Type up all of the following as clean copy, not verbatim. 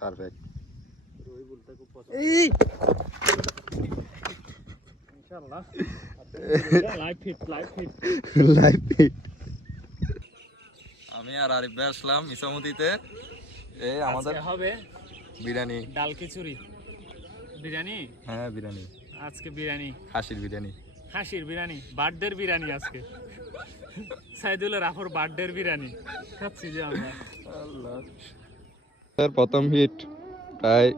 Perfect. রুই বলতে খুব পছন্দ এই ইনশাআল্লাহ। Live fit live fit. আমি আর আরিফ ভাই আসলাম ইসামতিতে। এই আমাদের হবে বিরিয়ানি, ডাল খিচুড়ি বিরিয়ানি। হ্যাঁ বিরিয়ানি, আজকে বিরিয়ানি, খাসির বিরিয়ানি, হাসির বিরিয়ানি, বার্থডের বিরিয়ানি আজকে। সাইদুলের আফর বার্থডের বিরিয়ানি খাচ্ছি যে আমরা। আল্লাহ। স্যার প্রথম হিট প্রায়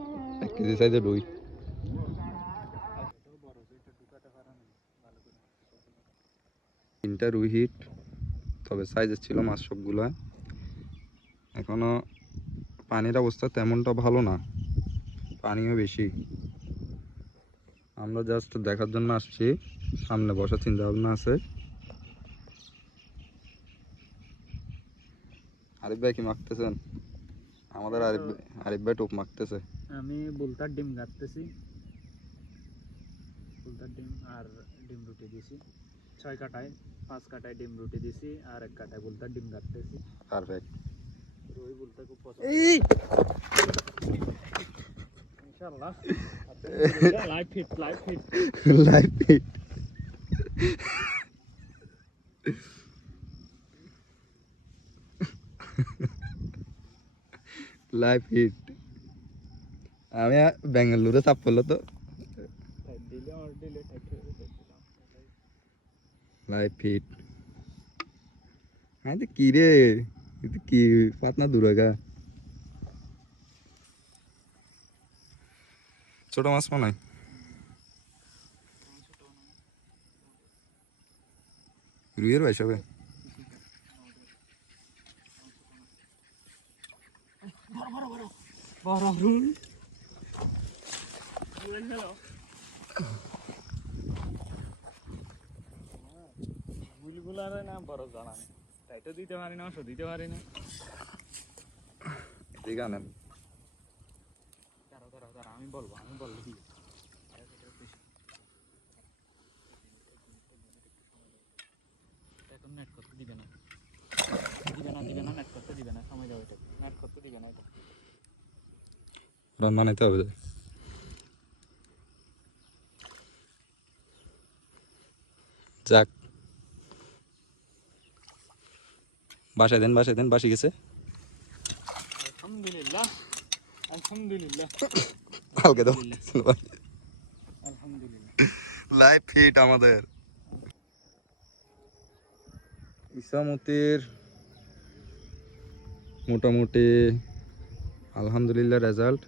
1 কেজি সাইজের রুই। তিনটা রুই হিট, তবে সাইজের ছিল মাছ সবগুলা। এখনো পানির অবস্থা তেমনটা ভালো না, পানিও বেশি। আমরা জাস্ট দেখার জন্য আসছি, সামনে বসার চিন্তা ভাবনা আছে। আরিফ ভাই কি মাখতেছেন? আমাদের আরিফ ভাই টোপ মাখতেছে। আমি বুলতার ডিম কাটতেছি, বুলতার ডিম আর ডিম রুটি দিছি 6 কাটায়, 5 কাটায় ডিম রুটি দিছি আর 1 কাটায় বুলতার ডিম কাটতেছি। পারফেক্ট। রুই বুলতা খুব পছন্দ এই ইনশাআল্লাহ। Live fit live fit. Live hit. আমি বেঙ্গালুরু চাপ পড়লো তো। Live hit. হ্যাঁ কি রে, কি পাতনা দূরগা। ছোট মাছ মনে হয়। রুইয়ের বাইশ হবে। বড় রুই বুলগুলার নাম বড় জানা নেই, তাই তো দিতে পারি না, অংশ দিতে পারি না। ঠিক আছে দাঁড়াও আমি বলবো কি এখন নেট করতে দিবে না, নেট করতে দিবে না, সময় যাবে, নেট করতে দিবে না। রান্না নিতে হবে। যাক বাসায় দেন বাসি গেছে। আলহামদুলিল্লাহ কালকে তো আলহামদুলিল্লাহ। লাইভ ফিট আমাদের ইসামতির মোটামুটি আলহামদুলিল্লাহ রেজাল্ট।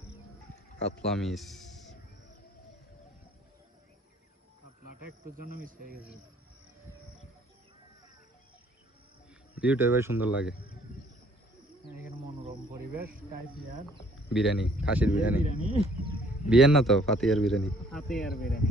কাতলা মিস, কাতলাটা একটুর জন্য মিস হয়ে গেছে। ভিউটা ভাই সুন্দর লাগে। এখানে মনোরম পরিবেশ, টাইপিয়ার বিরিয়ানি, খাসির বিরিয়ানি, বিয়ের না তো পাতিয়ার বিরিয়ানি। হাতে আর বিরিয়ানি।